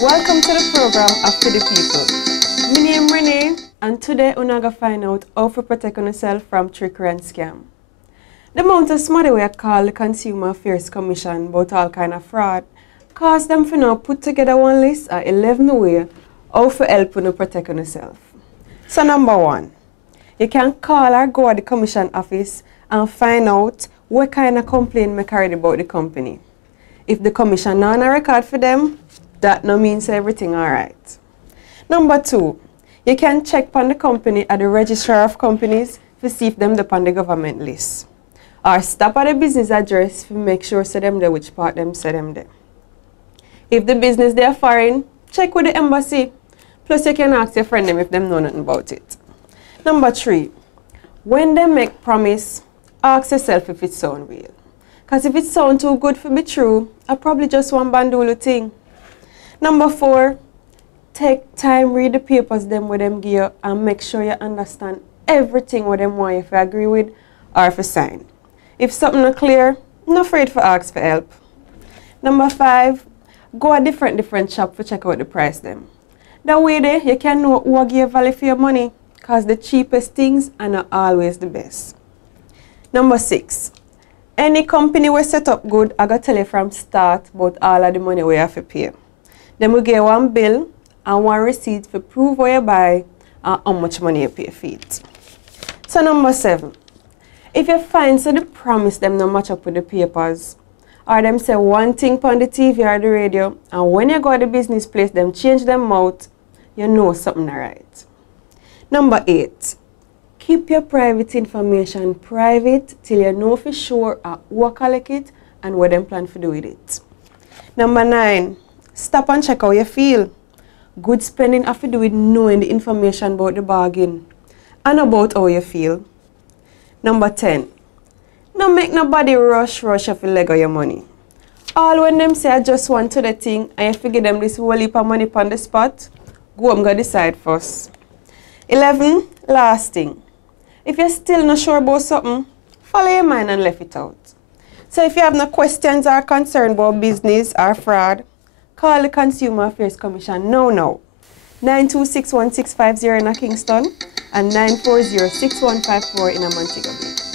Welcome to the program of Fi Di Piipl. My name is Renee, and today we're going to find out how to protect yourself from Chrikri and Skyam. The amount of money we call the Consumer Affairs Commission about all kind of fraud cause them to now put together one list of 11 ways how to help you protect yourself. So number 1, you can call or go to the Commission office and find out what kind of complaint they carried about the company. If the Commission not on a record for them, that no means everything alright. Number 2, you can check on the company at the Registrar of Companies to see if them are on the government list. Or stop at the business address to make sure so them there which part them say them there. If the business they are foreign, check with the embassy. Plus you can ask your friend them if them know nothing about it. Number 3, when they make promise, ask yourself if it sound real. Because if it sound too good for be true, I probably just one bandolo thing. Number 4, take time, read the papers them with them give you and make sure you understand everything what them want if you agree with or if you sign. If something not clear, not afraid to ask for help. Number 5, go a different shop to check out the price them. That way there, you can know who give you value for your money because the cheapest things are not always the best. Number 6, any company we set up good, I got to tell you from start about all of the money we have to pay. Then we get one bill and one receipt to prove what you buy and how much money you pay for it. So number 7, if you find so the promise them not match up with the papers, or them say one thing on the TV or the radio, and when you go to the business place, them change them out, you know something not right. Number 8, keep your private information private till you know for sure who collect it and what them plan to do with it. Number 9, stop and check how you feel. Good spending have to do with knowing the information about the bargain and about how you feel. Number 10, don't make nobody rush if you leg of your money. All when them say I just want to the thing and you figure them this whole heap of money on the spot, go and go decide first. 11, last thing. If you're still not sure about something, follow your mind and left it out. So if you have no questions or concern about business or fraud, call the Consumer Affairs Commission now. 926-1650 in Kingston and 940-6154 in Montego Bay.